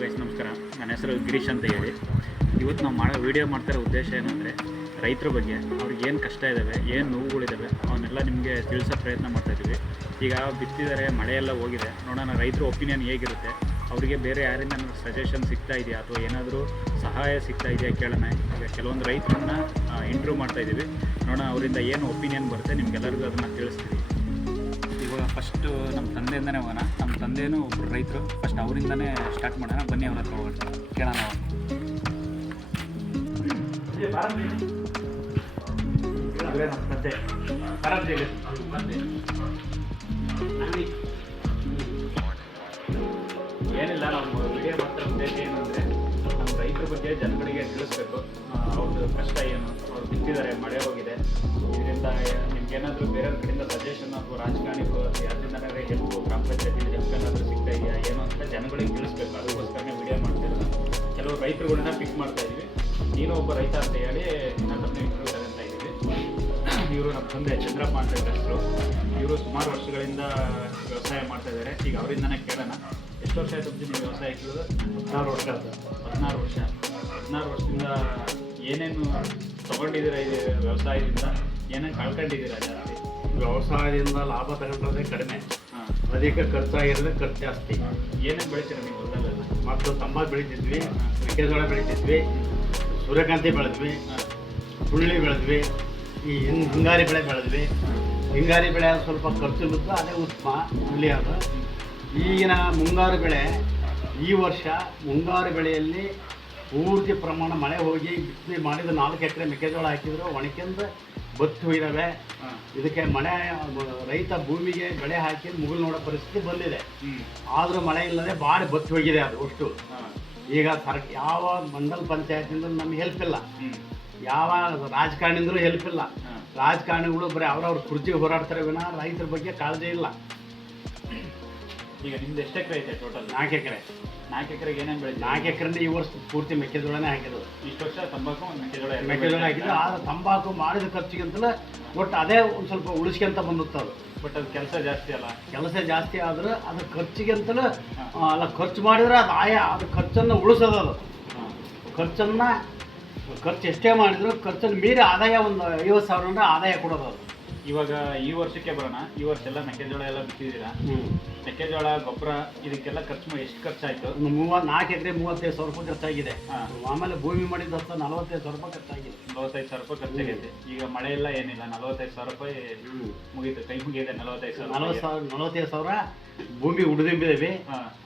Guys ನಮಸ್ಕಾರ. ನನ್ನ ಹೆಸರು ಗಿರೀಶ್ ಅಂತ ಹೇಳಿ. ಇವತ್ತು ನಾವು ವಿಡಿಯೋ ಮಾಡ್ತಿರೋ ಉದ್ದೇಶ ಏನಂದರೆ ರೈತರ ಬಗ್ಗೆ ಅವ್ರಿಗೆ ಏನು ಕಷ್ಟ ಇದ್ದಾವೆ, ಏನು ನೋವುಗಳಿದ್ದಾವೆ ಅವನ್ನೆಲ್ಲ ನಿಮಗೆ ತಿಳಿಸೋ ಪ್ರಯತ್ನ ಮಾಡ್ತಾಯಿದ್ದೀವಿ. ಈಗ ಬಿತ್ತಿದ್ದಾರೆ, ಮಳೆಯೆಲ್ಲ ಹೋಗಿದೆ, ನೋಡೋಣ ರೈತರ ಒಪಿನಿಯನ್ ಹೇಗಿರುತ್ತೆ, ಅವರಿಗೆ ಬೇರೆ ಯಾರಿಂದ ಸಜೆಷನ್ ಸಿಗ್ತಾ ಇದೆಯಾ ಅಥವಾ ಏನಾದರೂ ಸಹಾಯ ಸಿಗ್ತಾ ಇದೆಯಾ ಕೇಳೋಣ. ಈಗ ಕೆಲವೊಂದು ರೈತರನ್ನ ಇಂಟರ್ವ್ಯೂ ಮಾಡ್ತಾಯಿದ್ದೀವಿ, ನೋಡೋಣ ಅವರಿಂದ ಏನು ಒಪಿನಿಯನ್ ಬರುತ್ತೆ ನಿಮ್ಗೆಲ್ಲರಿಗೂ ಅದನ್ನು ತಿಳಿಸ್ತೀವಿ. ಇವಾಗ ಫಸ್ಟು ನಮ್ಮ ತಂದೆಯಿಂದನೇ ಹೋಗೋಣ. ನಮ್ಮ ತಂದೆಯೂ ಒಬ್ಬರು ರೈತರು, ಫಸ್ಟ್ ಅವರಿಂದನೇ ಸ್ಟಾರ್ಟ್ ಮಾಡೋಣ. ಬನ್ನಿ ಅವ್ರ ಹತ್ರ ಹೋಗೋಣ, ಕೇಳೋಣ. ನಮ್ಮ ತಂದೆ ಏನಿಲ್ಲ, ನಮ್ಮ ವಿಡಿಯೋ ಮಾಡ್ತಾ ಉದ್ದೇಶ ಏನು ಅಂದರೆ ನಮ್ಮ ರೈತರ ಬಗ್ಗೆ ಜನಗಳಿಗೆ ತಿಳಿಸ್ಬೇಕು. ಅವ್ರದ್ದು ಕಷ್ಟ ಏನು, ಅವ್ರು ಬಿತ್ತಿದ್ದಾರೆ, ಮಳೆ ಹೋಗಿದೆ, ಇದರಿಂದ ನಿಮ್ಗೇನಾದರೂ ಬೇರೆಯವ್ರ ಕಡೆಯಿಂದ ಸಜೆಷನ್ ಅಥವಾ ರಾಜಕಾರಣಿಗಳು ಯಾರಿಂದನೇ ಹೆಲ್ಪ್, ಗ್ರಾಮ ಪಂಚಾಯತಿಯಿಂದ ಹೆಲ್ಪ್ ಏನಾದರೂ ಸಿಗ್ತಾ ಇದೆಯಾ ಏನೋ ಅಂತ ಜನಗಳಿಗೆ ತಿಳಿಸ್ಬೇಕು. ಅದಕ್ಕೋಸ್ಕರನೇ ವಿಡಿಯೋ ಮಾಡ್ತಿರೋದು. ಕೆಲವು ರೈತರುಗಳನ್ನ ಪಿಕ್ ಮಾಡ್ತಾ ಇದ್ದೀವಿ. ನೀನು ಒಬ್ಬ ರೈತ ಅಂತ ಹೇಳಿ ಇನ್ನೊಂದು ಇಂಟರ್ವ್ಯೂ ತಗೊಂತ ಇದ್ದೀವಿ. ಇವರು ನಮ್ಮ ತಂದೆ ಚಂದ್ರಪ್ಪ ಅಂತ ಹೆಸರು. ಇವರು ಸುಮಾರು ವರ್ಷಗಳಿಂದ ವ್ಯವಸಾಯ ಮಾಡ್ತಾ ಇದ್ದಾರೆ. ಈಗ ಅವರಿಂದನೇ ಕೇಳೋಣ, ಎಷ್ಟು ವರ್ಷ ಆಯ್ತು ನೀವು ವ್ಯವಸಾಯ ಕೇಳೋದು? 16 ವರ್ಷ ಆಯ್ತು. 16 ವರ್ಷದಿಂದ ಏನೇನು ತೊಗೊಂಡಿದ್ದೀರಾ ಇದು ವ್ಯವಸಾಯದಿಂದ, ಏನೇನು ಕಳ್ಕೊಂಡಿದ್ದೀರಾ ಜಾಸ್ತಿ? ವ್ಯವಸಾಯದಿಂದ ಲಾಭ ತಗೊಂಡ್ರೆ ಕಡಿಮೆ, ಅಧಿಕ ಖರ್ಚಾಗಿರೋದೇ ಖರ್ಚು ಜಾಸ್ತಿ. ಏನೇನು ಬೆಳಿತೀರಾ ನೀವು ಹೊಲದಲ್ಲೆಲ್ಲ? ಮತ್ತು ತಂಬಾಕು ಬೆಳಿತಿದ್ವಿ, ಮೆಕ್ಕೆಜೋಳ ಬೆಳಿತಿದ್ವಿ, ಸೂರ್ಯಕಾಂತಿ ಬೆಳೆದ್ವಿ, ಹುಳ್ಳಿ ಬೆಳೆದ್ವಿ, ಈ ಹಿಂಗಾರಿ ಬೆಳೆ ಬೆಳೆದ್ವಿ. ಹಿಂಗಾರಿ ಬೆಳೆ ಸ್ವಲ್ಪ ಖರ್ಚು ಬಿತ್ತು, ಅದೇ ಉತ್ತಮ ಹುಳ್ಳಿ. ಅದು ಈಗಿನ ಮುಂಗಾರು ಬೆಳೆ, ಈ ವರ್ಷ ಮುಂಗಾರು ಬೆಳೆಯಲ್ಲಿ ಪೂರ್ತಿ ಪ್ರಮಾಣ ಮಳೆ ಹೋಗಿ ಬಿತ್ತನೆ ಮಾಡಿದ 4 ಎಕರೆ ಮೆಕ್ಕೆಜೋಳ ಹಾಕಿದ್ರು, ಒಣಕೆಂದು ಬತ್ತಿ ಹೋಗಿದ್ದಾವೆ. ಇದಕ್ಕೆ ಮಳೆ, ರೈತ ಭೂಮಿಗೆ ಬೆಳೆ ಹಾಕಿ ಮುಗಿಲು ನೋಡೋ ಪರಿಸ್ಥಿತಿ ಬಂದಿದೆ. ಆದರೂ ಮಳೆ ಇಲ್ಲದೆ ಭಾಳ ಬತ್ತಿ ಹೋಗಿದೆ ಅದು ಅಷ್ಟು. ಈಗ ಯಾವ ಮಂಡಲ ಪಂಚಾಯತಿಂದ ನಮ್ಗೆ ಹೆಲ್ಪ್ ಇಲ್ಲ, ಯಾವ ರಾಜಕಾರಣಿಯಿಂದಲೂ ಹೆಲ್ಪ್ ಇಲ್ಲ. ರಾಜಕಾರಣಿಗಳು ಬರೀ ಅವ್ರವ್ರ ಕುರ್ಚಿಗೆ ಹೋರಾಡ್ತಾರೆ ವಿನ ರೈತರ ಬಗ್ಗೆ ಕಾಳಜಿ ಇಲ್ಲ. ಈಗ ನಿಮ್ದು ಎಷ್ಟು ಎಕರೆ ಐತೆ ಟೋಟಲ್? 4 ಎಕರೆ. 4 ಎಕರೆಗೆ ಏನೇನು ಬೆಳೆದ? 4 ಎಕರೆಯಿಂದ ಈ ವರ್ಷ ಪೂರ್ತಿ ಮೆಕ್ಕೆಜೋಳನೇ ಹಾಕಿದ್ರು. ಇಷ್ಟು ವರ್ಷ ತಂಬಾಕು ಮೆಕ್ಕೆಜೋಳ ಹಾಕಿದ್ರು. ಆದರೆ ತಂಬಾಕು ಮಾಡಿದ ಖರ್ಚಿಗಿಂತಲೂ ಒಟ್ಟು ಅದೇ ಒಂದು ಸ್ವಲ್ಪ ಉಳಿಸ್ಕೊಂತ ಬಂದುತ್ತದು. ಬಟ್ ಅದು ಕೆಲಸ ಜಾಸ್ತಿ ಅಲ್ಲ? ಕೆಲಸ ಜಾಸ್ತಿ ಆದ್ರೆ ಅದು ಖರ್ಚಿಗಿಂತಲೂ ಅಲ್ಲ, ಖರ್ಚು ಮಾಡಿದ್ರೆ ಅದು ಅದು ಖರ್ಚನ್ನು ಉಳಿಸೋದು. ಅದು ಖರ್ಚು ಎಷ್ಟೇ ಮಾಡಿದ್ರು ಖರ್ಚನ್ನು ಮೀರಿ ಆದಾಯ ಒಂದು 50,000 ಆದಾಯ ಕೊಡೋದು ಅದು. ಇವಾಗ ಈ ವರ್ಷಕ್ಕೆ ಬರೋಣ. ಈ ವರ್ಷ ಎಲ್ಲ ಮೆಕ್ಕೆಜೋಳ ಎಲ್ಲ ಬಿತ್ತಿದ್ದೀರಾ. ಮೆಕ್ಕೆಜೋಳ ಗೊಬ್ಬರ ಇದಕ್ಕೆಲ್ಲ ಎಷ್ಟು ಖರ್ಚಾಯಿತು? 4 ಎಕರೆ 35,000 ರೂಪಾಯಿ ಖರ್ಚಾಗಿದೆ. ಆಮೇಲೆ ಭೂಮಿ ಮಾಡಿದ 45,000 ರೂಪಾಯಿ ಖರ್ಚಾಗಿದೆ. 45,000 ರೂಪಾಯಿ ಖರ್ಚಾಗಿದೆ. ಈಗ ಮಳೆ ಎಲ್ಲ ಏನಿಲ್ಲ, 45,000 ರೂಪಾಯಿ ಮುಗೀತು, ಕೈ ಮುಗಿದೆ. 45,000 ಭೂಮಿ ಉಳಿದಿಂಬಿದ್ದೇವೆ.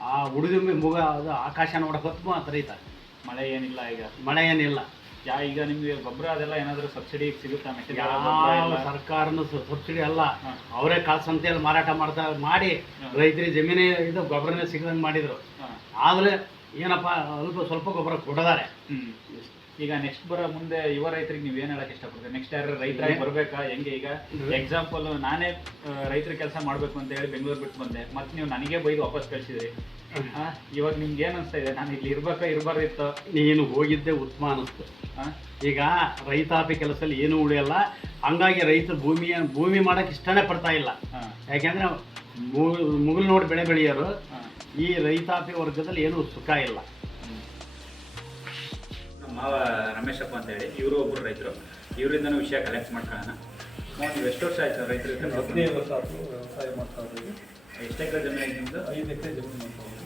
ಆ ಉಳಿದಿಂಬಿ ಅದು ಆಕಾಶ ನೋಡಕ್ಕೆ ಮಾತ್ರ ರೈತ. ಮಳೆ ಏನಿಲ್ಲ, ಈಗ ಮಳೆ ಏನಿಲ್ಲ. ಈಗ ನಿಮ್ಗೆ ಗೊಬ್ಬರ ಅದೆಲ್ಲ ಏನಾದರೂ ಸಬ್ಸಿಡಿ ಸಿಗುತ್ತಾ? ಯಾವ ಸರ್ಕಾರನು ಸಬ್ಸಿಡಿ ಅಲ್ಲ, ಅವರೇ ಕಾಳು ಸಂತೆಯಲ್ಲಿ ಮಾರಾಟ ಮಾಡಿ ರೈತರಿಗೆ ಜಮೀನೇ ಇದು ಗೊಬ್ಬರನೇ ಸಿಗದಂಗೆ ಮಾಡಿದ್ರು. ಆದರೆ ಏನಪ್ಪ ಸ್ವಲ್ಪ ಗೊಬ್ಬರ ಕೊಡದಾರೆ. ಈಗ ನೆಕ್ಸ್ಟ್ ಮುಂದೆ ಯುವ ರೈತರಿಗೆ ನೀವು ಏನು ಹೇಳಕ್ಕೆ ಇಷ್ಟಪಡ್ತೀವಿ? ನೆಕ್ಸ್ಟ್ ಯಾರು ರೈತರಾಗಿ ಬರಬೇಕಾ ಹೆಂಗೆ? ಈಗ ಎಕ್ಸಾಂಪಲ್, ನಾನೇ ರೈತರ ಕೆಲಸ ಮಾಡಬೇಕು ಅಂತ ಹೇಳಿ ಬೆಂಗಳೂರು ಬಿಟ್ಟು ಬಂದೆ, ಮತ್ತು ನೀವು ನನಗೆ ಬೈದು ವಾಪಸ್ ಕಳಿಸಿದ್ರಿ. ಇವಾಗ ನಿಮ್ಗೆ ಏನು ಅನಿಸ್ತಾ ಇದೆ? ನಾನು ಇಲ್ಲಿ ಇರಬಾರ್ದಿತ್ತು? ನೀನು ಹೋಗಿದ್ದೆ ಉತ್ತಮ ಅನ್ನಿಸ್ತು. ಈಗ ರೈತಾಪಿ ಕೆಲಸದಲ್ಲಿ ಏನೂ ಉಳಿಯಲ್ಲ. ಹಂಗಾಗಿ ರೈತರು ಭೂಮಿ ಮಾಡಕ್ಕೆ ಇಷ್ಟನೇ ಪಡ್ತಾ ಇಲ್ಲ. ಯಾಕೆಂದ್ರೆ ಮುಗಿಲು ನೋಡಿ ಬೆಳೆ ಬೆಳೆಯೋರು. ಈ ರೈತಾಪಿ ವರ್ಗದಲ್ಲಿ ಏನೂ ಸುಖ ಇಲ್ಲ. ಮಾವ ರಮೇಶಪ್ಪ ಅಂತ ಹೇಳಿ, ಇವರು ಒಬ್ಬರು ರೈತರು. ಇವರಿಂದನೂ ವಿಷಯ ಕಲೆಕ್ಟ್ ಮಾಡ್ಕೊಳ್ಳೋಣ. ನೀವು ಎಷ್ಟು ವರ್ಷ ಆಯ್ತು ರೈತರು? 15 ವರ್ಷ ಆಯ್ತು ವ್ಯವಸಾಯ ಮಾಡ್ತಾ ಇದ್ದೀವಿ. ಎಷ್ಟು ಎಕರೆ ಜಮೀನು ಐತೆ ನಿಮ್ಮದು? 5 ಎಕರೆ ಜಮೀನು ಮಾಡ್ತಾ ಇದ್ದೀವಿ.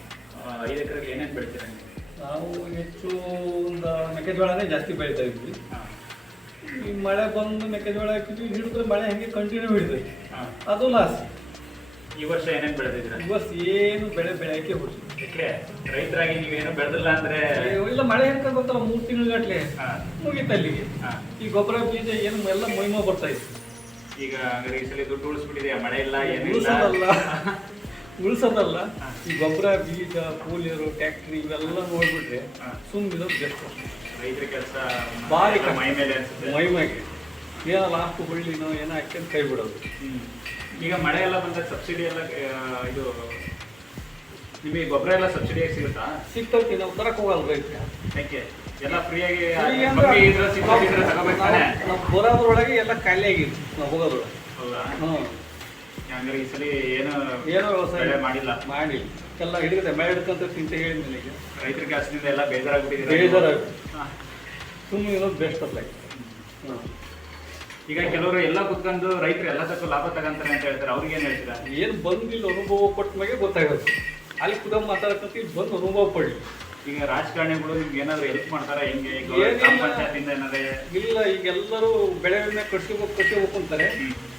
5 ಎಕರೆಗೆ ಏನೇನು ಬೆಳಿತೀರ ನೀವು? ನಾವು ಹೆಚ್ಚು ಒಂದು ಮೆಕ್ಕೆಜೋಳನೇ ಜಾಸ್ತಿ ಬೆಳೀತಾ ಇದ್ವಿ. ಈ ಮಳೆ ಬಂದು ಮೆಕ್ಕೆಜೋಳ ಹಾಕಿದ್ವಿ, ಹಿಡಿದ್ರೆ ಮಳೆ ಹೆಂಗೆ ಕಂಟಿನ್ಯೂ ಹಿಡಿದ್ವಿ, ಅದು ಲಾಸ್. ಈ ವರ್ಷ ಏನೇನು ಬೆಳೆದಿದ್ದೀರ? ಈ ವರ್ಷ ಏನು ಬೆಳೆಯೋಕ್ಕೆ ಹುಡುಗಿ ರೈತರಾಗಿ ನೀವೇನು ಬೆಳೆದಿಲ್ಲ ಅಂದರೆ ಇಲ್ಲ, ಮಳೆ ಹೆಂಗೆ ಗೊತ್ತಲ್ಲ, 3 ತಿಂಗಳಗಟ್ಟಲೆ ಮುಗೀತು ಅಲ್ಲಿಗೆ. ಈ ಗೊಬ್ಬರ ಬೀಜ ಏನು ಎಲ್ಲ ಮೈಮ ಬರ್ತಾ ಇತ್ತು. ಈಗ ಈ ಸಲ ದುಡ್ಡು ಉಳಿಸ್ಬಿಟ್ಟಿದೆಯಾ? ಮಳೆ ಇಲ್ಲ, ಏನು ಉಳಿಸೋದಲ್ಲ, ಈ ಗೊಬ್ಬರ ಬೀಜ ಕೂಲಿಯರು ಟ್ಯಾಕ್ಟ್ರಿ ಇವೆಲ್ಲ ನೋಡ್ಬಿಟ್ರೆ ಸುಮ್ಮನೆ ಬೆಸ್ಟ್. ರೈತರ ಕೆಲಸ ಭಾರಿ ಮೈ ಮೇಲೆ ಅನಿಸುತ್ತೆ. ಮೈಮಾಗೆ ಏನೋ ಲಾಸ್ಟ್ ಹುಳ್ಳಿನೋ ಏನೋ ಹಾಕ್ಕೊಂಡು ಕೈ ಬಿಡೋದು. ಈಗ ಮಳೆ ಎಲ್ಲ ಬಂದಾಗ ಸಬ್ಸಿಡಿ ಎಲ್ಲ ಇದು ನಿಮಗೆ ಗೊಬ್ಬರ ಎಲ್ಲ ಸಬ್ಸಿಡಿಯಾಗಿ ಸಿಗುತ್ತಾ? ಸಿಗ್ತೈತಿ, ನಾವು ತರಕ್ಕೆ ಹೋಗಲ್ಲ ರೈತ. ಯಾಕೆ ಎಲ್ಲ ಫ್ರೀಯಾಗಿ ನಾವು ಬರೋದ್ರೊಳಗೆ ಎಲ್ಲ ಖಾಲಿ ಆಗಿತ್ತು ನಾವು ಹೋಗೋದ್ರೊಳಗೆ. ಹೌದಾ? ಹಂಗಾರೆ ಈ ಸಲ ಏನು ಏನೋ ವ್ಯವಸಾಯ ಬೆಳೆ ಮಾಡಿಲ್ಲ. ಮಾಡಿ ಎಲ್ಲ ಹಿಡಿಯುತ್ತೆ ಮಳೆ ಹಿಡ್ಕಂತ ಚಿಂತೆ ಹೇಳಿದ್ಮೇಲೆ ಈಗ ರೈತರ ಕೆಲಸದಿಂದ ಎಲ್ಲ ಬೇಜಾರಾಗ್ಬಿಟ್ಟಿದ್ದೀರಾ? ಬೇಜಾರಾಗಿ ಹಾ. ಸುಮ್ಮನೆ ಇರೋದು ಬೆಸ್ಟ್ ಅಲ್ಲ. ಈಗ ಕೆಲವರು ಎಲ್ಲ ಕುತ್ಕೊಂಡು ರೈತರು ಎಲ್ಲದಕ್ಕೂ ಲಾಭ ತಗಂತಾರೆ ಅಂತ ಹೇಳ್ತಾರೆ, ಅವ್ರಿಗೆ ಏನು ಹೇಳ್ತೀರಾ? ಏನು ಬಂದು ಇಲ್ಲಿ ಅನುಭವ ಕೊಟ್ಟ ಮ್ಯಾಗೆ ಗೊತ್ತಾಗುತ್ತೆ. ಅಲ್ಲಿ ಕೂಡ ಮಾತಾಡ್ಕಂತ ಇಲ್ಲಿ ಬಂದು ಅನುಭವ ಪಡಿ. ಈಗ ರಾಜಕಾರಣಿಗಳು ನಿಮ್ಗೆ ಏನಾದ್ರು ಹೆಲ್ಪ್ ಮಾಡ್ತಾರಾ? ಹೆಂಗೆ ಏನಿಲ್ಲ. ಗ್ರಾಮ ಪಂಚಾಯತಿಂದ ಏನಾದ್ರೆ? ಇಲ್ಲ, ಈಗ ಎಲ್ಲರೂ ಬೆಳೆ ವಿಮೆ ಕಟ್ಕೋಬೇಕು ಅಂತಾರೆ.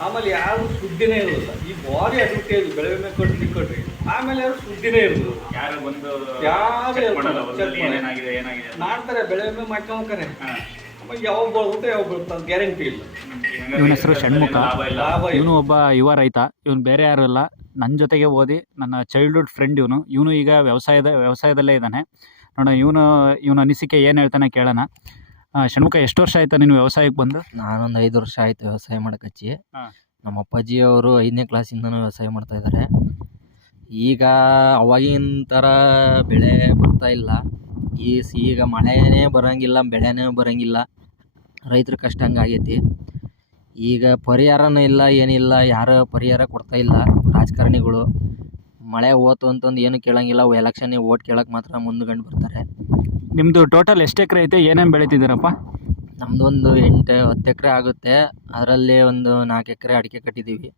ಆಮೇಲೆ ಯಾರು ಸುದ್ದಿನೇ ಇರೋದಿಲ್ಲ. ಈ ಭಾರಿ ಅಡ್ವರ್ಟೈಸ್ ಬೆಳೆ ವಿಮೆ ಕಟ್ರಿ ಆಮೇಲೆ ಯಾರು ಸುದ್ದಿನೇ ಇರೋದು. ಯಾರು ಬಂದು ಯಾರು check ಮಾಡಲ್ಲ, check ಹೊಲದಲ್ಲಿ ಮಾಡಲ್ಲ. ಏನೇನಾಗಿದೆ ಏನಾಗಿದೆ ಅಂತ. ಮಾಡ್ತಾರೆ, ಬೆಳೆ ವಿಮೆ ಮಾಡ್ಕೊಂತಾರೆ. ಹಾ. ಆಮೇಲೆ ಯಾವಾಗ ಬರುತ್ತೆ ಯಾವಾಗ ಬರುತ್ತೆ ಅಂತ ಗ್ಯಾರಂಟಿ ಇಲ್ಲ. ಹಂಗಾರೆ ಇವನ ಹೆಸರು ಷಣ್ಮುಖ. ಲಾಭ ಇಲ್ಲ. ಲಾಭ ಇಲ್ಲ. ಇವನು ಒಬ್ಬ ಯುವ ರೈತ. ಇವನು ಬೇರೆ ಯಾರು ಅಲ್ಲ, ನನ್ನ ಜೊತೆಗೆ ಓದಿ ನನ್ನ ಚೈಲ್ಡ್ಹುಡ್ ಫ್ರೆಂಡ್ ಇವನು ಈಗ ವ್ಯವಸಾಯದಲ್ಲೇ ಇದ್ದಾನೆ. ನೋಡೋಣ ಇವನ ಅನಿಸಿಕೆ ಏನು ಹೇಳ್ತಾನೆ ಕೇಳೋಣ. ಷಣ್ಮುಖ, ಎಷ್ಟು ವರ್ಷ ಆಯ್ತಾ ನೀನು ವ್ಯವಸಾಯಕ್ಕೆ ಬಂದು? ನಾನೊಂದು 5 ವರ್ಷ ಆಯ್ತು ವ್ಯವಸಾಯ ಮಾಡಕಚ್ಚಿ. ಹಾ. ನಮ್ಮ ಅಪ್ಪಾಜಿಯವರು 5ನೇ ಕ್ಲಾಸಿಂದನೂ ವ್ಯವಸಾಯ ಮಾಡ್ತಾ ಇದ್ದಾರೆ. ಈಗ ಅವಾಗಿನ ಥರ ಬೆಳೆ ಬರ್ತಾ ಇಲ್ಲ. ಈಗ ಮಳೆನೇ ಬರೋಂಗಿಲ್ಲ, ಬೆಳೆನೇ ಬರೋಂಗಿಲ್ಲ. ರೈತರ ಕಷ್ಟ ಹಂಗಾಗೈತಿ. ಈಗ ಪರಿಹಾರನೂ ಇಲ್ಲ, ಏನಿಲ್ಲ. ಯಾರು ಪರಿಹಾರ ಕೊಡ್ತಾ ಇಲ್ಲ ರಾಜಕಾರಣಿಗಳು. ಮಳೆ ಹೋತು ಅಂತಂದು ಏನು ಕೇಳೋಂಗಿಲ್ಲ. ಎಲೆಕ್ಷನ್ನಿಗೆ ಓಟ್ ಕೇಳೋಕೆ ಮಾತ್ರ ಮುಂದ್ಗಂಡು ಬರ್ತಾರೆ. ನಿಮ್ಮದು ಟೋಟಲ್ ಎಷ್ಟು ಎಕರೆ ಐತೆ? ಏನೇನು ಬೆಳೀತಿದ್ದೀರಪ್ಪ? ನಮ್ಮದು ಒಂದು 8-10 ಎಕರೆ ಆಗುತ್ತೆ. ಅದರಲ್ಲಿ ಒಂದು 4 ಎಕರೆ ಅಡಿಕೆ ಕಟ್ಟಿದ್ದೀವಿ.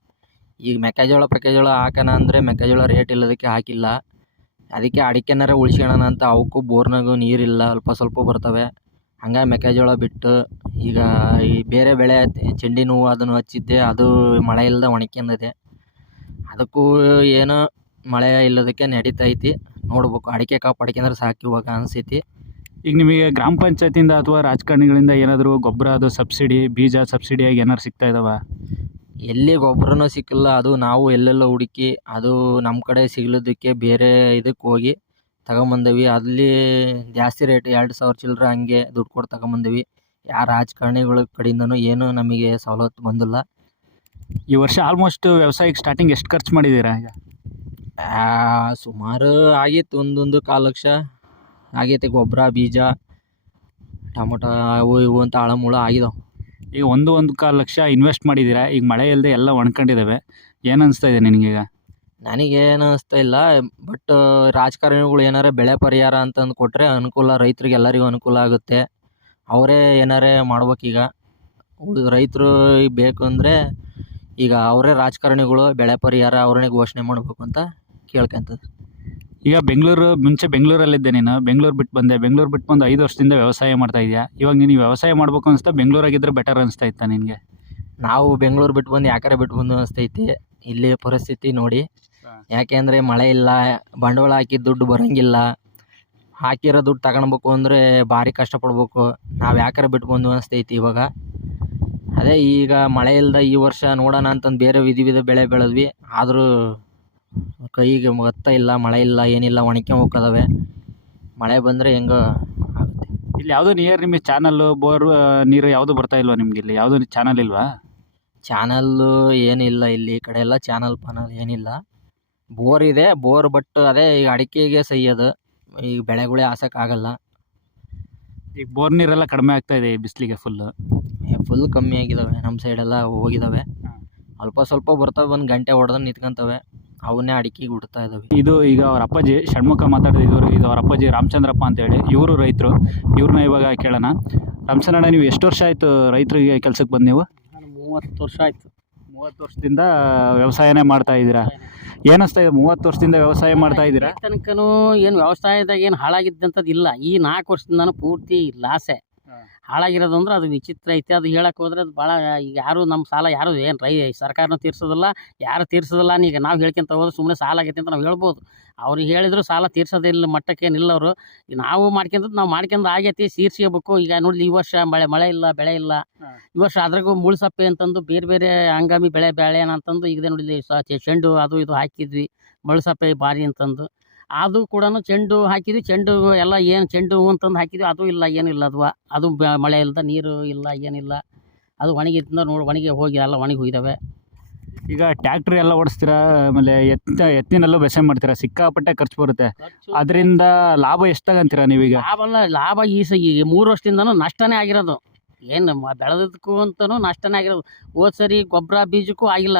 ಈಗ ಮೆಕ್ಕೆಜೋಳ ಹಾಕೋಣ ಅಂದರೆ ಮೆಕ್ಕೆಜೋಳ ರೇಟ್ ಇಲ್ಲದಕ್ಕೆ ಹಾಕಿಲ್ಲ. ಅದಕ್ಕೆ ಅಡಿಕೆನಾರ ಉಳಿಸ್ಕೊಳ್ಳೋಣ ಅಂತ. ಅವಕ್ಕೂ ಬೋರ್ನಾಗೂ ನೀರಿಲ್ಲ, ಸ್ವಲ್ಪ ಬರ್ತವೆ. ಹಂಗಾಗಿ ಮೆಕ್ಕೆಜೋಳ ಬಿಟ್ಟು ಈಗ ಈ ಬೇರೆ ಬೆಳೆ ಚೆಂಡಿನ ಹೂವು ಅದನ್ನು ಹಚ್ಚಿದ್ದೆ, ಅದು ಮಳೆ ಇಲ್ಲದೆ ಒಣಗ್ಕೊಂಡಿದೆ. ಅದಕ್ಕೂ ಏನೋ ಮಳೆ ಇಲ್ಲದಕ್ಕೆ ನಡೀತೈತಿ. ನೋಡ್ಬೇಕು, ಅಡಿಕೆ ಕಾಪು ಅಡಿಕೆಂದ್ರೆ ಸಾಕು ಇವಾಗ ಅನಿಸೈತಿ. ಈಗ ನಿಮಗೆ ಗ್ರಾಮ ಪಂಚಾಯತಿಯಿಂದ ಅಥವಾ ರಾಜಕಾರಣಿಗಳಿಂದ ಏನಾದರೂ ಗೊಬ್ಬರ, ಅದು ಸಬ್ಸಿಡಿ, ಬೀಜ ಸಬ್ಸಿಡಿಯಾಗಿ ಏನಾದ್ರು ಸಿಗ್ತಾ ಇದಾವ? ಎಲ್ಲಿ ಗೊಬ್ಬರನೂ ಸಿಕ್ಕಿಲ್ಲ. ಅದು ನಾವು ಎಲ್ಲೆಲ್ಲ ಹುಡುಕಿ ಅದು ನಮ್ಮ ಕಡೆ ಸಿಗ್ಲಿದ್ದಕ್ಕೆ ಬೇರೆ ಇದಕ್ಕೆ ಹೋಗಿ ತಗೊಂಬಂದೀವಿ. ಅಲ್ಲಿ ಜಾಸ್ತಿ ರೇಟ್ 2,000 ಚಿಲ್ಲರೆ ಹಂಗೆ ದುಡ್ಡು ಕೊಟ್ಟು ತಗೊಂಬಂದೀವಿ. ಯಾರು ರಾಜಕಾರಣಿಗಳ ಕಡೆಯಿಂದನೂ ಏನೂ ನಮಗೆ ಸವಲತ್ತು ಬಂದಿಲ್ಲ. ಈ ವರ್ಷ ಆಲ್ಮೋಸ್ಟ್ ವ್ಯವಸಾಯಕ್ಕೆ ಸ್ಟಾರ್ಟಿಂಗ್ ಎಷ್ಟು ಖರ್ಚು ಮಾಡಿದ್ದೀರಾ? ಈಗ ಸುಮಾರು ಆಗಿತ್ತು, 1.25 ಲಕ್ಷ ಆಗೈತೆ. ಗೊಬ್ಬರ, ಬೀಜ, ಟೊಮೊಟೊ ಅವು ಇವು ಅಂತ ಆಳಮೂಳ ಆಗಿದಾವೆ. ಈಗ 1.25 ಲಕ್ಷ ಇನ್ವೆಸ್ಟ್ ಮಾಡಿದ್ದೀರಾ. ಈಗ ಮಳೆ ಇಲ್ಲದೆ ಎಲ್ಲ ಒಣ್ಕೊಂಡಿದ್ದಾವೆ. ಏನು ಅನಿಸ್ತಾ ಇದೆ ನಿನಗೀಗ? ನನಗೇನು ಅನಿಸ್ತಾ ಇಲ್ಲ. ಬಟ್ ರಾಜಕಾರಣಿಗಳು ಏನಾರ ಬೆಳೆ ಪರಿಹಾರ ಅಂತಂದು ಕೊಟ್ಟರೆ ಅನುಕೂಲ, ರೈತರಿಗೆ ಎಲ್ಲರಿಗೂ ಅನುಕೂಲ ಆಗುತ್ತೆ. ಅವರೇ ಏನಾರೇ ಮಾಡ್ಬೇಕೀಗ. ರೈತರು ಬೇಕು ಅಂದರೆ ಈಗ ಅವರೇ ರಾಜಕಾರಣಿಗಳು ಬೆಳೆ ಪರಿಹಾರ ಅವ್ರನ್ನೇ ಘೋಷಣೆ ಮಾಡಬೇಕು ಅಂತ ಕೇಳ್ಕೊಂತದ್ದು. ಈಗ ಮುಂಚೆ ಬೆಂಗಳೂರಲ್ಲಿದ್ದೆ ನೀನು. ಬೆಂಗಳೂರು ಬಿಟ್ಟು ಬಂದು 5 ವರ್ಷದಿಂದ ವ್ಯವಸಾಯ ಮಾಡ್ತಾ ಇದೆಯಾ. ಇವಾಗ ನೀನು ವ್ಯವಸಾಯ ಮಾಡ್ಬೇಕು ಅನಿಸ್ತಾ? ಬೆಂಗಳೂರಾಗಿದ್ದರೆ ಬೆಟರ್ ಅನಿಸ್ತಾ ಇತ್ತಾ ನಿನಗೆ? ನಾವು ಬೆಂಗಳೂರು ಬಿಟ್ಟು ಬಂದು ಯಾಕಾರೆ ಬಿಟ್ಟು ಬಂದು ಅನಿಸ್ತೈತಿ. ಇಲ್ಲಿ ಪರಿಸ್ಥಿತಿ ನೋಡಿ. ಯಾಕೆ ಅಂದರೆ ಮಳೆ ಇಲ್ಲ, ಬಂಡವಾಳ ಹಾಕಿದ ದುಡ್ಡು ಬರೋಂಗಿಲ್ಲ. ಹಾಕಿರೋ ದುಡ್ಡು ತಗೊಳ್ಬೇಕು ಅಂದರೆ ಭಾರಿ ಕಷ್ಟಪಡ್ಬೇಕು. ನಾವು ಯಾಕಾರೆ ಬಿಟ್ಟು ಬಂದು ಅನಿಸ್ತೈತಿ ಇವಾಗ. ಅದೇ ಈಗ ಮಳೆ ಇಲ್ಲದ ಈ ವರ್ಷ ನೋಡೋಣ ಅಂತಂದು ಬೇರೆ ವಿಧ ಬೆಳೆ ಬೆಳೆದ್ವಿ. ಆದರೂ ಕೈಗೆ ಹತ್ತಾ ಇಲ್ಲ, ಮಳೆ ಇಲ್ಲ, ಏನಿಲ್ಲ, ಹೋಗ್ತವೆ. ಮಳೆ ಬಂದರೆ ಹೆಂಗೋ ಆಗುತ್ತೆ. ಇಲ್ಲಿ ಯಾವುದೋ ನಿಮಗೆ ಚಾನಲ್ಲು, ಬೋರ್ ನೀರು ಯಾವುದು ಬರ್ತಾ ಇಲ್ವಾ ನಿಮ್ಗೆ? ಇಲ್ಲಿ ಯಾವುದೋ ಚಾನಲ್ ಇಲ್ವಾ? ಚಾನಲ್ಲು ಏನಿಲ್ಲ ಇಲ್ಲಿ. ಈ ಕಡೆ ಎಲ್ಲ ಚಾನಲ್ ಏನಿಲ್ಲ. ಬೋರ್ ಇದೆ, ಬೋರ್. ಬಟ್ ಅದೇ ಈಗ ಅಡಿಕೆಗೆ ಸಹಿ ಅದು. ಈಗ ಬೆಳೆಗಳೇ ಹಾಸೋಕ್ಕಾಗಲ್ಲ. ಈಗ ಬೋರ್ ನೀರೆಲ್ಲ ಕಡಿಮೆ ಆಗ್ತಾ ಇದೆ ಈ ಬಿಸಿಲಿಗೆ. ಫುಲ್ ಕಮ್ಮಿ ಆಗಿದ್ದಾವೆ. ನಮ್ಮ ಸೈಡೆಲ್ಲ ಹೋಗಿದ್ದಾವೆ. ಸ್ವಲ್ಪ ಬರ್ತಾವೆ, 1 ಗಂಟೆ ಹೊಡೆದು ನಿಂತ್ಕೊಂತವೆ. ಅವನ್ನೇ ಅಡಿಕೆಗೆ ಉಡ್ತಾ ಇದ್ದಾವೆ. ಇದು ಈಗ ಅವ್ರ ಅಪ್ಪಾಜಿ ಷಣ್ಮುಖ ಮಾತಾಡ್ತಿದ್ರು. ಇದು ಅವ್ರ ಅಪ್ಪಾಜಿ ರಾಮಚಂದ್ರಪ್ಪ ಅಂತೇಳಿ. ಇವರು ರೈತರು. ಇವ್ರನ್ನ ಇವಾಗ ಕೇಳೋಣ. ರಾಮಚಂದ್ರಣ್ಣ, ನೀವು ಎಷ್ಟು ವರ್ಷ ಆಯಿತು ರೈತರಿಗೆ ಕೆಲಸಕ್ಕೆ ಬಂದು? ನೀವು 30 ವರ್ಷ ಆಯಿತು. 30 ವರ್ಷದಿಂದ ವ್ಯವಸಾಯನೇ ಮಾಡ್ತಾ ಇದ್ದೀರಾ. ಏನಿಸ್ತಾ ಇದೆ 30 ವರ್ಷದಿಂದ ವ್ಯವಸಾಯ ಮಾಡ್ತಾ ಇದ್ದೀರಾ? ತನಕನೂ ಏನು ವ್ಯವಸಾಯದಾಗ ಏನು ಹಾಳಾಗಿದ್ದಂಥದ್ದು ಇಲ್ಲ. ಈ 4 ವರ್ಷದಿಂದನೂ ಪೂರ್ತಿ ಲಾಸೆ. ಹಾಳಾಗಿರೋದು ಅಂದ್ರೆ ಅದು ವಿಚಿತ್ರ ಐತೆ. ಅದು ಹೇಳಕ್ಕೆ ಹೋದ್ರೆ ಅದು ಭಾಳ. ಈಗ ಯಾರು ನಮ್ಮ ಸಾಲ ಯಾರು ಏನು ಸರ್ಕಾರನೂ ತೀರ್ಸೋದಿಲ್ಲ, ಯಾರು ತೀರ್ಸೋದಿಲ್ಲ. ಈಗ ನಾವು ಹೇಳ್ಕೊಂತ ಹೋದ್ರೆ ಸುಮ್ಮನೆ ಸಾಲ ಆಗೈತೆ ಅಂತ ನಾವು ಹೇಳ್ಬೋದು. ಅವ್ರಿಗೆ ಹೇಳಿದ್ರು ಸಾಲ ತೀರ್ಸೋದಿಲ್ಲ ಮಟ್ಟಕ್ಕೇನಿಲ್ಲ ಅವರು. ನಾವು ಮಾಡ್ಕೊಂಡು ಆಗೈತಿ, ತೀರ್ಸ್ಕೋಬೇಕು. ಈಗ ನೋಡಿ, ಈ ವರ್ಷ ಮಳೆ ಇಲ್ಲ, ಬೆಳೆ ಇಲ್ಲ. ಈ ವರ್ಷ ಅದ್ರಾಗೂ ಮುಳ್ಸಪ್ಪೆ ಅಂತಂದು ಬೇರೆ ಹಂಗಾಮಿ ಬೆಳೆ ಅಂತಂದು ಈಗ ನೋಡಿ ಚೆಂಡು ಅದು ಇದು ಹಾಕಿದ್ವಿ. ಮುಳ್ಸಪ್ಪೆ ಭಾರಿ ಅಂತಂದು ಅದು ಕೂಡ ಚೆಂಡು ಹಾಕಿದ್ವಿ. ಚೆಂಡು ಎಲ್ಲ ಏನು ಚೆಂಡು ಹೂ ಅಂತಂದು ಹಾಕಿದ್ವಿ, ಅದು ಇಲ್ಲ, ಏನಿಲ್ಲ. ಅದು ಮಳೆ ಇಲ್ಲದ, ನೀರು ಇಲ್ಲ, ಏನಿಲ್ಲ. ಅದು ಒಣಗಿದ್ದ ಒಣಗಿ ಹೋಗಿ ಎಲ್ಲ ಒಣಗಿ ಹೋಗಿದ್ದಾವೆ. ಈಗ ಟ್ಯಾಕ್ಟ್ರಿ ಎಲ್ಲ ಓಡಿಸ್ತೀರಾ, ಆಮೇಲೆ ಎತ್ತಿನಲ್ಲೂ ಬೇಸಾಯ ಮಾಡ್ತೀರಾ. ಸಿಕ್ಕಾಪಟ್ಟೆ ಖರ್ಚು ಬರುತ್ತೆ. ಅದರಿಂದ ಲಾಭ ಎಷ್ಟು ತಗೊಂತೀರಾ ನೀವೀಗ? ಲಾಭ ಈ 3 ವರ್ಷದಿಂದನೂ ನಷ್ಟನೇ ಆಗಿರೋದು. ಏನು ಬೆಳೆದಕ್ಕೂ ಅಂತಲೂ ನಷ್ಟನೇ ಆಗಿರೋದು. ಹೋದ ಸರಿ ಗೊಬ್ಬರ ಬೀಜಕ್ಕೂ ಆಗಿಲ್ಲ,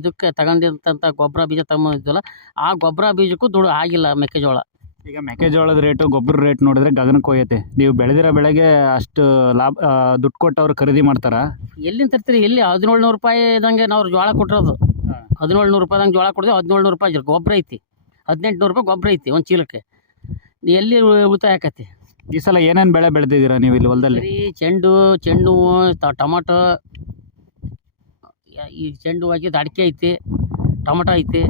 ಇದಕ್ಕೆ ತಗೊಂಡಿದ್ದಂಥ ಗೊಬ್ಬರ ಬೀಜ ತಗೊಂಡಿದ್ವಲ್ಲ ಆ ಗೊಬ್ಬರ ಬೀಜಕ್ಕೂ ದುಡ್ಡು ಆಗಿಲ್ಲ ಮೆಕ್ಕೆಜೋಳ. ಈಗ ಮೆಕ್ಕೆಜೋಳದ ರೇಟು ಗೊಬ್ಬರ ರೇಟ್ ನೋಡಿದ್ರೆ ಗಗನಕ್ಕೆ ಹೋಗೈತೆ. ನೀವು ಬೆಳೆದಿರೋ ಬೆಳೆಗೆ ಅಷ್ಟು ಲಾಭ ದುಡ್ಡು ಕೊಟ್ಟು ಅವ್ರು ಖರೀದಿ ಮಾಡ್ತಾರಾ? ಎಲ್ಲಿಂದ ತರ್ತೀರಿ? ಎಲ್ಲಿ 1700 ರೂಪಾಯಿದಂಗೆ ನಾವು ಜೋಳ ಕೊಟ್ಟಿರೋದು. 1700 ರೂಪಾಯಿದಂಗೆ ಜೋಳ ಕೊಡಿದ್ರೆ 1700 ರೂಪಾಯಿ ಗೊಬ್ಬರ ಐತಿ, 1800 ರೂಪಾಯಿ ಗೊಬ್ಬರ ಐತಿ ಒಂದು ಚೀಲಕ್ಕೆ. ಎಲ್ಲಿ ಉಳಿತಾಯ ಆಕತಿ? ಈ ಸಲ ಏನೇನು ಬೆಳೆ ಬೆಳೆದಿದ್ದೀರಾ ನೀವು ಇಲ್ಲಿ ಹೊಲದಲ್ಲಿ? ಸರಿ, ಚೆಂಡು ಹೂವು, ಟೊಮಟೊ, ಈ ಚೆಂಡು ಹೂ ಹಾಕಿದ್ದು ಅಡಿಕೆ ಐತಿ, ಟೊಮಟೊ ಐತಿ.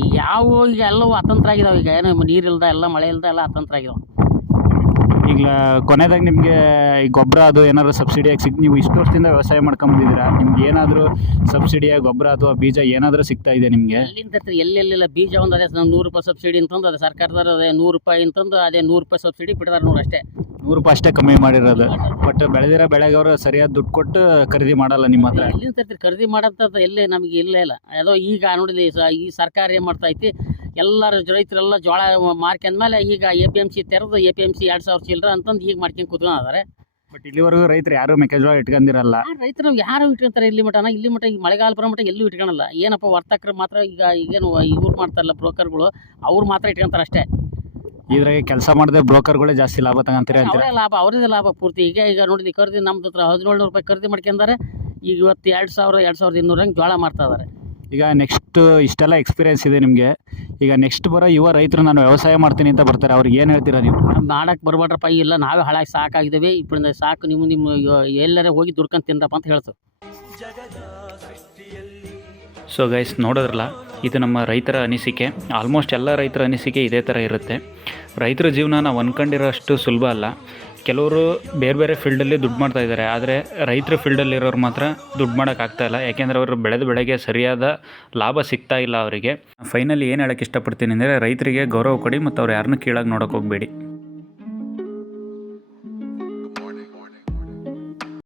ಈ ಯಾವ ಈಗ ಎಲ್ಲವೂ ಅತಂತ್ರ ಆಗಿದಾವೆ. ಈಗ ಏನು ನೀರಿಲ್ದ ಎಲ್ಲ ಮಳೆ ಇಲ್ದ ಎಲ್ಲ ಅತಂತ್ರ ಆಗಿದಾವೆ. ಈಗ ಕೊನೆದಾಗ ನಿಮಗೆ ಈ ಗೊಬ್ಬರ ಅದು ಏನಾದ್ರು ಸಬ್ಸಿಡಿಯಾಗಿ ನೀವು ಇಷ್ಟು ವರ್ಷದಿಂದ ವ್ಯವಸಾಯ ಮಾಡ್ಕೊಂಬಂದಿದ್ದೀರಾ, ನಿಮ್ಗೆ ಏನಾದರೂ ಸಬ್ಸಿಡಿಯಾಗಿ ಗೊಬ್ಬರ ಅಥವಾ ಬೀಜ ಏನಾದರೂ ಸಿಗ್ತಾ ಇದೆ ನಿಮಗೆ? ಎಲ್ಲಿಂದ ತರ್ತೀರಿ? ಎಲ್ಲೆಲ್ಲ ಬೀಜ ಒಂದು ಅದೇ 100 ರೂಪಾಯಿ ಸಬ್ಸಿಡಿ ಅಂತಂದು ಅದೇ ಸರ್ಕಾರದವ್ರು ಅದೇ 100 ರೂಪಾಯಿ ಅಂತಂದು ಅದೇ 100 ರೂಪಾಯಿ ಸಬ್ಸಿಡಿ ಬಿಡ್ತಾರೆ ನೋಡಿ ಅಷ್ಟೇ. 100 ರೂಪಾಯಿ ಅಷ್ಟೇ ಕಮ್ಮಿ ಮಾಡಿರೋದು. ಬಟ್ ಬೆಳೆದಿರೋ ಬೆಳೆಗೆ ಅವರು ಸರಿಯಾದ ದುಡ್ಡು ಕೊಟ್ಟು ಖರೀದಿ ಮಾಡಲ್ಲ ನಿಮ್ಮ ಹತ್ರ. ಎಲ್ಲಿಂದ ತರ್ತೀರಿ? ಖರೀದಿ ಮಾಡೋಂಥದ್ದು ಎಲ್ಲೇ ನಮಗೆ ಇಲ್ಲೇ ಇಲ್ಲ. ಅದೋ ಈಗ ನೋಡಿಲಿ ಈ ಸರ್ಕಾರ ಏನು ಮಾಡ್ತಾ ಐತಿ, ಎಲ್ಲರೂ ರೈತರೆಲ್ಲ ಜೋಳ ಮಾರ್ಕೊಂಡ್ಮೇಲೆ ಈಗ APMC ತೆರೆದು APMC 2000 ಚಿಲ್ಲರೆ ಅಂತಂದು ಈಗ ಮಾಡ್ಕೊಂಡು ಕೂತ್ಕೊಂಡಿದ್ದಾರೆ. ಬಟ್ ಇಲ್ಲಿವರೆಗೂ ರೈತರು ಯಾರು ಮೆಕ್ಕೆಜೋಳ ಇಟ್ಕೊಂಡಿರಲ್ಲ. ರೈತರು ಯಾರು ಇಟ್ಕೊಂತಾರೆ ಇಲ್ಲಿ ಮಟ ಈ ಮಳೆಗಾಲ ಬರೋ ಮಟ್ಟ ಎಲ್ಲೂ ಇಟ್ಕೊಳಲ್ಲ. ಏನಪ್ಪ ವರ್ತಕರು ಮಾತ್ರ ಈಗೇನು ಇವ್ರು ಮಾಡ್ತಾರಲ್ಲ ಬ್ರೋಕರ್ಗಳು, ಅವ್ರು ಮಾತ್ರ ಇಟ್ಕೊಂತಾರೆ ಅಷ್ಟೇ. ಇದ್ರಾಗೆ ಕೆಲಸ ಮಾಡದೆ ಬ್ರೋಕರ್ಗಳೇ ಜಾಸ್ತಿ ಲಾಭ ತಗೊಂತೀರಾ ಅಂತೀರಾ? ಅವರೇ ಲಾಭ ಪೂರ್ತಿ. ಈಗ ನೋಡಿದ್ವಿ ಖರೀದಿ ನಮ್ದು ಹತ್ರ 1700 ರೂಪಾಯಿ ಖರೀದಿ ಮಾಡ್ಕೊಂಡಾರೆ. ಈಗ ಇವತ್ತು 2200 ಹಂಗೆ ಜೋಳ ಮಾರ್ತಾ ಇದ್ದಾರೆ. ಈಗ ನೆಕ್ಸ್ಟ್ ಇಷ್ಟೆಲ್ಲ ಎಕ್ಸ್ಪೀರಿಯನ್ಸ್ ಇದೆ ನಿಮಗೆ, ಈಗ ನೆಕ್ಸ್ಟ್ ಬರೋ ಯುವ ರೈತರು ನಾನು ವ್ಯವಸಾಯ ಮಾಡ್ತೀನಿ ಅಂತ ಬರ್ತಾರೆ, ಅವ್ರಿಗೆ ಏನು ಹೇಳ್ತೀರಾ ನೀವು? ಮಾಡಕ್ಕೆ ಬರ್ಬೇಡ್ರಪ್ಪ, ಇಲ್ಲ ನಾವೇ ಹಾಳಾಗಿ ಸಾಕಾಗಿದ್ದೇವೆ, ಇಪ್ಪಳಿಂದ ಸಾಕು, ನಿಮ್ಮ ಎಲ್ಲರೇ ಹೋಗಿ ದುಡ್ಕೊಂಡು ತಿನ್ನಪ್ಪ ಅಂತ ಹೇಳ್ತು. ಸೊ ಗೈಸ್, ನೋಡಿದ್ರಲ್ಲ, ಇದು ನಮ್ಮ ರೈತರ ಅನಿಸಿಕೆ. ಆಲ್ಮೋಸ್ಟ್ ಎಲ್ಲ ರೈತರ ಅನಿಸಿಕೆ ಇದೇ ಥರ ಇರುತ್ತೆ. ರೈತರ ಜೀವನ ನಾವು ಅಂದ್ಕೊಂಡಿರೋಷ್ಟು ಸುಲಭ ಅಲ್ಲ. ಕೆಲವರು ಬೇರೆ ಬೇರೆ ಫೀಲ್ಡಲ್ಲಿ ದುಡ್ಡು ಮಾಡ್ತಾಯಿದ್ದಾರೆ, ಆದರೆ ರೈತರ ಫೀಲ್ಡಲ್ಲಿರೋರು ಮಾತ್ರ ದುಡ್ಡು ಮಾಡೋಕ್ಕಾಗ್ತಾಯಿಲ್ಲ. ಯಾಕೆಂದರೆ ಅವರು ಬೆಳೆದ ಬೆಳೆಗೆ ಸರಿಯಾದ ಲಾಭ ಸಿಗ್ತಾ ಇಲ್ಲ ಅವರಿಗೆ. ಫೈನಲಿ ಏನು ಹೇಳೋಕ್ಕೆ ಇಷ್ಟಪಡ್ತೀನಿ ಅಂದರೆ, ರೈತರಿಗೆ ಗೌರವ ಕೊಡಿ ಮತ್ತು ಅವ್ರು ಯಾರನ್ನೂ ಕೀಳಾಗಿ ನೋಡೋಕೆ ಹೋಗಬೇಡಿ.